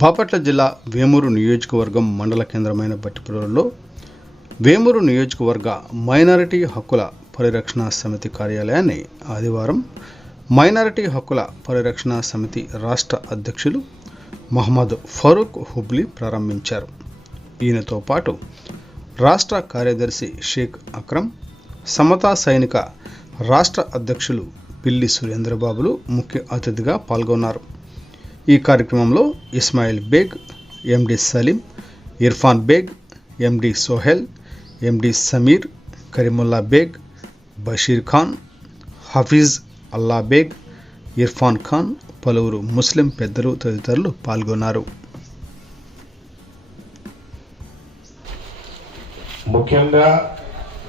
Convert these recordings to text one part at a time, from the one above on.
బాపట్ల జిల్లా వేమూరు నియోజకవర్గం మండల కేంద్రమైన బట్టిప్రోలులో వేమూరు నియోజకవర్గ మైనారిటీ హక్కుల పరిరక్షణ సమితి కార్యాలయాన్ని ఆదివారం మైనారిటీ హక్కుల పరిరక్షణ సమితి రాష్ట్ర అధ్యక్షులు మహమ్మద్ ఫరూక్ హుబ్లీ ప్రారంభించారు. ఈయనతో పాటు రాష్ట్ర కార్యదర్శి షేక్ అక్రమ్, సమతా సైనిక రాష్ట్ర అధ్యక్షులు పిల్లి సురేంద్రబాబులు ముఖ్య అతిథిగా పాల్గొన్నారు. ఈ కార్యక్రమంలో ఇస్మాయిల్ బేగ్, ఎండి సలీం, ఇర్ఫాన్ బేగ్, ఎండి సోహెల్, ఎండి సమీర్, కరీముల్లా బేగ్, బషీర్ ఖాన్, హఫీజ్ అల్లా బేగ్, ఇర్ఫాన్ ఖాన్, పలువురు ముస్లిం పెద్దలు తదితరులు పాల్గొన్నారు. ముఖ్యంగా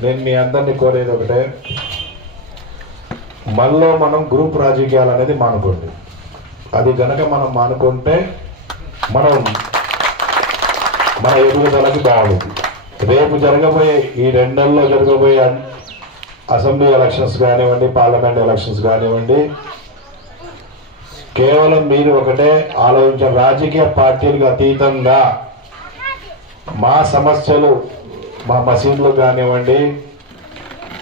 నేను మీ అందరినీ కోరేది ఒకటే, మనలో మనం గ్రూప్ రాజకీయాలు అనేది మానుకోండి. అది గనక మనం మానుకుంటే మన ఎదుగుదలకి బాగుంటుంది. రేపు జరగబోయే ఈ 2 నెలల్లో జరగబోయే అసెంబ్లీ ఎలక్షన్స్ కానివ్వండి, పార్లమెంట్ ఎలక్షన్స్ కానివ్వండి, కేవలం మీరు ఒకటే ఆలోచించే, రాజకీయ పార్టీలకు అతీతంగా మా సమస్యలు, మా మసీదులకు కానివ్వండి,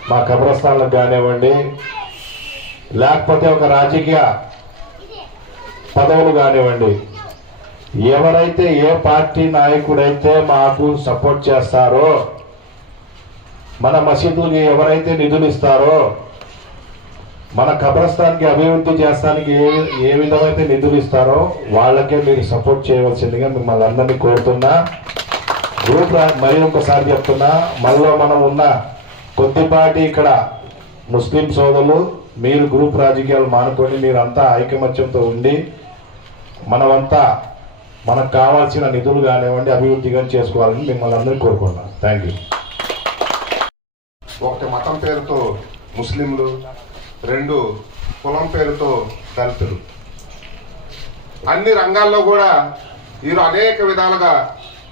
మా కబ్రస్థాన్లకు కానివ్వండి, లేకపోతే ఒక రాజకీయ పదవులు కానివ్వండి, ఎవరైతే ఏ పార్టీ నాయకుడైతే మాకు సపోర్ట్ చేస్తారో, మన మసీదులకి ఎవరైతే నిధులు ఇస్తారో, మన కబ్రస్థాన్కి అభివృద్ధి చేస్తానికి ఏ విధమైతే నిధులు ఇస్తారో వాళ్ళకే మీరు సపోర్ట్ చేయవలసిందిగా మిమ్మల్ని అందరినీ కోరుతున్నా. గ్రూప్ మరి ఒకసారి చెప్తున్నా, మనలో మనం ఉన్న కొద్దిపాటి ఇక్కడ ముస్లిం సోదరులు మీరు గ్రూప్ రాజకీయాలు మానుకొని మీరంతా ఐకమత్యంతో ఉండి మనమంతా మనకు కావాల్సిన నిధులు కానివ్వండి, అభివృద్ధి కానీ చేసుకోవాలని మిమ్మల్ని అందరినీ కోరుకుంటున్నాను. Thank you. ఒకటి మతం పేరుతో ముస్లింలు, 2 కులం పేరుతో దళితులు, అన్ని రంగాల్లో కూడా వీరు అనేక విధాలుగా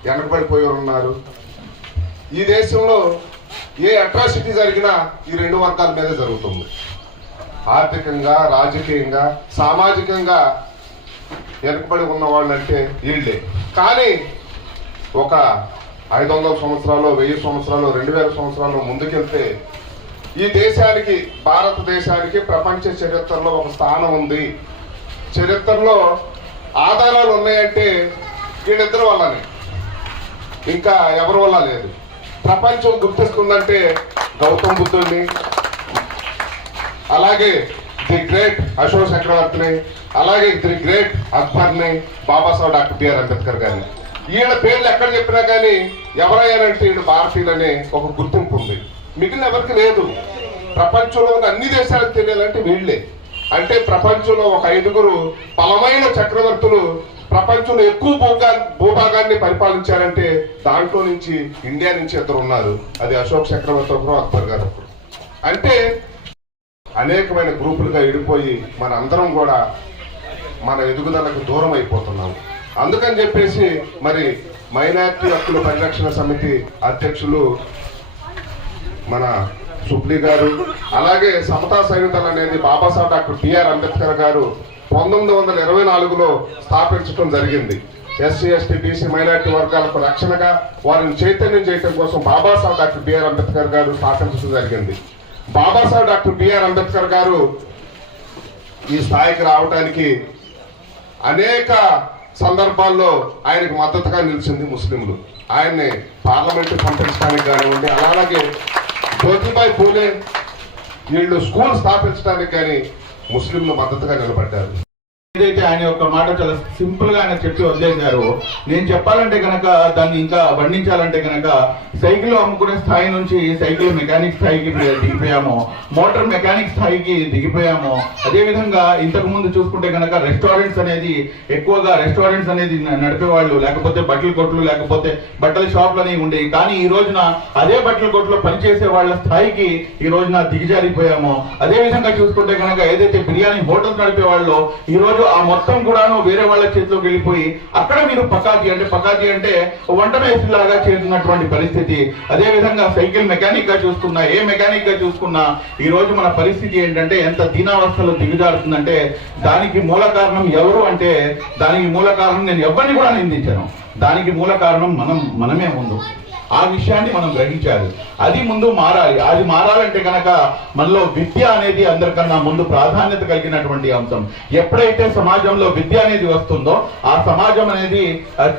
వెనకబడిపోయి ఉన్నారు. ఈ దేశంలో ఏ అట్రాసిటీ జరిగినా ఈ 2 వర్గాల మీదే జరుగుతుంది. ఆర్థికంగా, రాజకీయంగా, సామాజికంగా వెనకబడి ఉన్న వాళ్ళంటే వీళ్ళే. కానీ ఒక 500 సంవత్సరాలు, 1000 సంవత్సరాలు, 2000 సంవత్సరాలు ముందుకెళ్తే ఈ దేశానికి, భారతదేశానికి ప్రపంచ చరిత్రలో ఒక స్థానం ఉంది. చరిత్రలో ఆధారాలు ఉన్నాయంటే వీళ్ళిద్దరి వల్లనే, ఇంకా ఎవరి వల్ల లేదు. ప్రపంచం గుర్తిస్తుందంటే గౌతమ్ బుద్ధుడిని, అలాగే ది గ్రేట్ అశోక్ చక్రవర్తిని, అలాగే ది గ్రేట్ అక్బర్ని, బాబాసాహెబ్ డాక్టర్ బిఆర్ అంబేద్కర్ గారిని. ఈయన పేర్లు ఎక్కడ చెప్పినా కానీ ఎవరయ్యారంటే ఈయన భారతీయులనే ఒక గుర్తింపు ఉంది. మిగిలిన ఎవరికి లేదు. ప్రపంచంలో ఉన్న అన్ని దేశాలకు తెలియాలంటే వీళ్ళే. అంటే ప్రపంచంలో ఒక 5గురు బలమైన చక్రవర్తులు ప్రపంచంలో ఎక్కువ భూభాగాన్ని పరిపాలించారంటే దాంట్లో నుంచి ఇండియా నుంచి 2 ఉన్నారు. అది అశోక్ చక్రవర్తి ఒకరు, అక్బర్ గారు ఒకరు. అంటే అనేకమైన గ్రూపులుగా విడిపోయి మన అందరం కూడా మన ఎదుగుదలకు దూరం అయిపోతున్నాము. అందుకని చెప్పేసి మరి మైనారిటీ హక్కుల పరిరక్షణ సమితి అధ్యక్షులు మన సుబ్లీ గారు, అలాగే సమతా సైనిక అనేది బాబాసాహెబ్ డాక్టర్ బిఆర్ అంబేద్కర్ గారు 1924లో స్థాపించడం జరిగింది. ఎస్సీ, ఎస్టీ, బీసీ మైనారిటీ వర్గాలకు రక్షణగా వారిని చైతన్యం చేయడం కోసం బాబాసాహెబ్ డాక్టర్ బిఆర్ అంబేద్కర్ గారు స్థాపించడం జరిగింది. బాబాసాహెబ్ డాక్టర్ బిఆర్ అంబేద్కర్ గారు ఈ స్థాయికి రావడానికి అనేక సందర్భాల్లో ఆయనకు మద్దతుగా నిలిచింది ముస్లింలు. ఆయన్ని పార్లమెంటు పంపించడానికి కానివ్వండి, అలాగే జ్యోతిబాయి పూలే వీళ్ళు స్కూల్ స్థాపించడానికి కానీ ముస్లింలు మద్దతుగా నిలబడ్డారు. ఏదైతే ఆయన యొక్క మాట చాలా సింపుల్ గా ఆయన చెప్పి వదిలేశారు. నేను చెప్పాలంటే కనుక, దాన్ని ఇంకా వర్ణించాలంటే కనుక, సైకిల్ అమ్ముకునే స్థాయి నుంచి సైకిల్ మెకానిక్ స్థాయికి దిగిపోయాము, మోటార్ మెకానిక్ స్థాయికి దిగిపోయాము. అదేవిధంగా ఇంతకు ముందు చూసుకుంటే కనుక రెస్టారెంట్స్ అనేది నడిపేవాళ్ళు, లేకపోతే బట్టల కొట్లు, లేకపోతే బట్టల షాపులు అనేవి ఉండేవి. కానీ ఈ రోజున అదే బట్టల కొట్లో పనిచేసే వాళ్ళ స్థాయికి ఈ రోజున దిగజారిపోయాము. అదేవిధంగా చూసుకుంటే కనుక ఏదైతే బిర్యానీ హోటల్స్ నడిపే వాళ్ళు ఈ రోజు లేదు ఆ మొత్తం కూడాను వేరే వాళ్ళ చేతిలోకి వెళ్ళిపోయి అక్కడ మీరు పకాతి అంటే వంట మేస్త్రిలాగా చేరుతున్నటువంటి పరిస్థితి. అదే విధంగా సైకిల్ మెకానిక్ గా చూసుకున్నా, ఏ మెకానిక్ గా చూసుకున్నా ఈ రోజు మన పరిస్థితి ఏంటంటే ఎంత దీనావస్థలో దిగజారుతుందంటే దానికి మూల కారణం ఎవరు అంటే, దానికి మూల కారణం నేను ఎవరిని కూడా నిందించాను, దానికి మూల కారణం మనమే ముందు. ఆ విషయాన్ని మనం గ్రహించాలి. అది ముందు మారాలి. అది మారాలంటే కనుక మనలో విద్య అనేది అందరికన్నా ముందు ప్రాధాన్యత కలిగినటువంటి అంశం. ఎప్పుడైతే సమాజంలో విద్య అనేది వస్తుందో ఆ సమాజం అనేది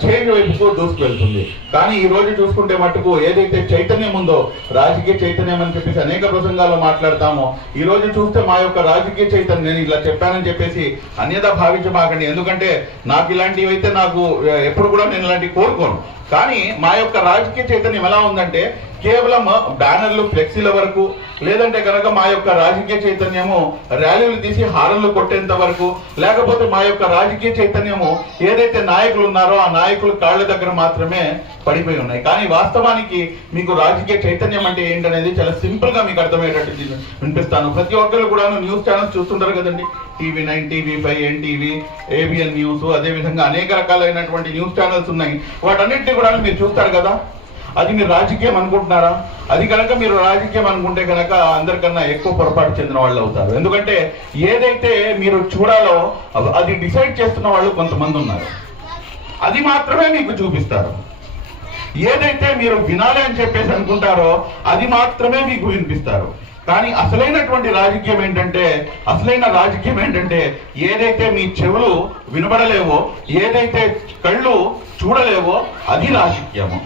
చేంజ్ వైపుకు దూసుకువెళ్తుంది. కానీ ఈ రోజు చూసుకుంటే మట్టుకు ఏదైతే చైతన్యం ఉందో, రాజకీయ చైతన్యం అని చెప్పేసి అనేక ప్రసంగాల్లో మాట్లాడతామో, ఈ రోజు చూస్తే మా యొక్క రాజకీయ చైతన్యం, నేను ఇలా చెప్పానని చెప్పేసి అన్యదా భావించమాకండి. ఎందుకంటే నాకు ఇలాంటివి అయితే నాకు ఎప్పుడు కూడా నేను ఇలాంటివి కోరుకోను. కానీ మా యొక్క రాజకీయ చైతన్యం ఎలా ఉందంటే కేవలం బ్యానర్లు, ఫ్లెక్సీల వరకు, లేదంటే కనుక మా యొక్క రాజకీయ చైతన్యము ర్యాలీలు తీసి హారన్లు కొట్టేంత వరకు, లేకపోతే మా యొక్క రాజకీయ చైతన్యము ఏదైతే నాయకులు ఉన్నారో ఆ నాయకుల కాళ్ళ దగ్గర మాత్రమే పడిపోయి ఉన్నాయి. కానీ వాస్తవానికి మీకు రాజకీయ చైతన్యం అంటే ఏంటనేది చాలా సింపుల్ గా మీకు అర్థమయ్యేటట్టు వినిపిస్తాను. ప్రతి ఒక్కరు కూడా న్యూస్ ఛానల్స్ చూస్తుంటారు కదండి, TV9, TV5, NTV, ABN news, అదే విధంగా అనేక రకాలైనటువంటి న్యూస్ ఛానల్స్ ఉన్నాయి. వాటన్నింటినీ కూడా మీరు చూస్తారు కదా. అది మీరు రాజకీయం అనుకుంటున్నారా? అది కనుక మీరు రాజకీయం అనుకుంటే కనుక అందరికన్నా ఎక్కువ పొరపాటు చెందిన వాళ్ళు అవుతారు. ఎందుకంటే ఏదైతే మీరు చూడాలో అది డిసైడ్ చేస్తున్న వాళ్ళు కొంతమంది ఉన్నారు, అది మాత్రమే మీకు చూపిస్తారు. ఏదైతే మీరు వినాలి అని చెప్పేసి అనుకుంటారో అది మాత్రమే మీకు వినిపిస్తారు. కానీ అసలైన రాజకీయం ఏంటంటే ఏదైతే మీ చెవులు వినబడలేవో, ఏదైతే కళ్ళు చూడలేవో అది రాజకీయము.